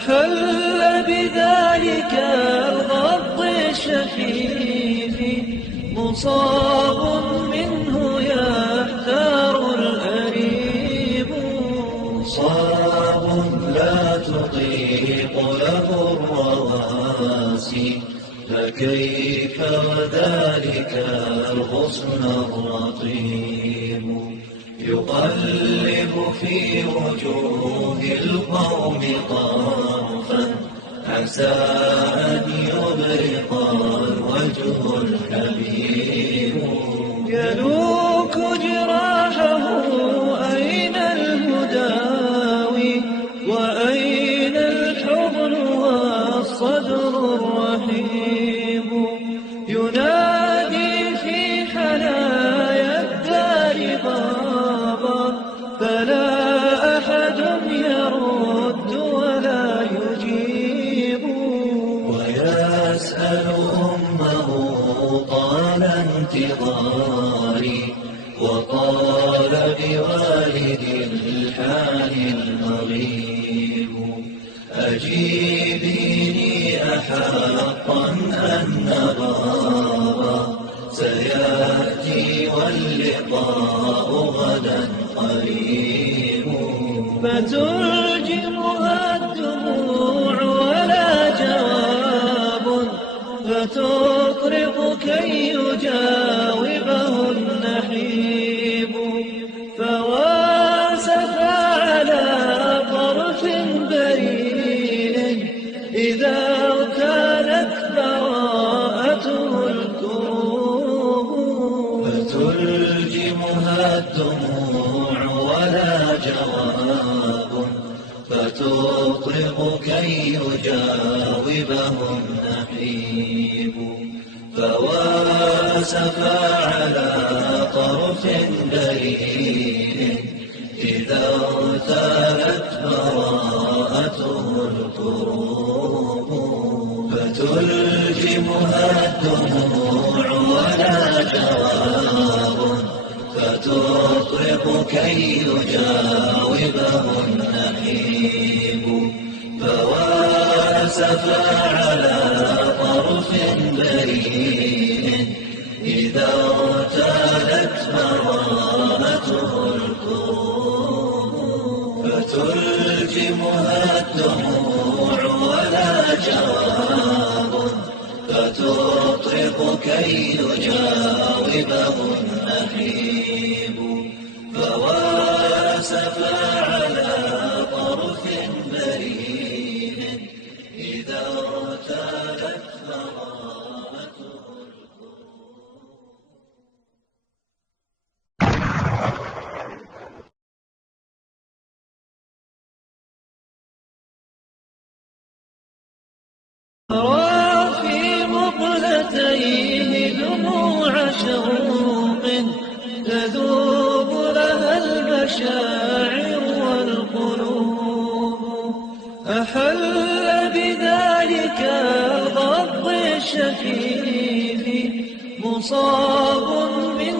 أحل بذلك الغض الشفيف مصاب منه يحتار الأريب، مصاب لا تطيق له الرواسي، فكيف وذلك الغصن الرطيب يقلب في وجوه القوم طرفا عسى أن يبرق الوجه الحبيب. يلوك جراحه أين المداوي وأين الحضن والصدر الرحيب، ينادي في حنايا الدار بابا فلا أحد يرد ولا يجيب، ويسأل أمه طال انتظاري وطال بوالد الحال المغيب، أجيبيني أحقا أن بابا سيأتي واللقاء غدا قريب. فتلجمها الدموع ولا جواب، فتطرق كي يجاوبه النحيب، فواسف على طرف بريء إذا اغتالت براءته الكروب. فتلجمها الدموع ولا جواب، فتطرق كي يجاوبه النحيب، فواسف على طرف بريء إذا اغتالت براءته الكروب. فتلجمها الدموع ولا جواب، فتطرق كي يجاوبه النحيب، فواسف على طرف بريء إذا اغتالت براءته الكروب. فتلجمها الدموع ولا جواب، فتطرق كي يجاوبه النحيب، فواسف على طرف بريء إذا اغتالت براءته أرى في مقلتيه دموع شوق تذوب لها المشاعر والقلوب، أحل بذلك الغض الشفيف مصاب من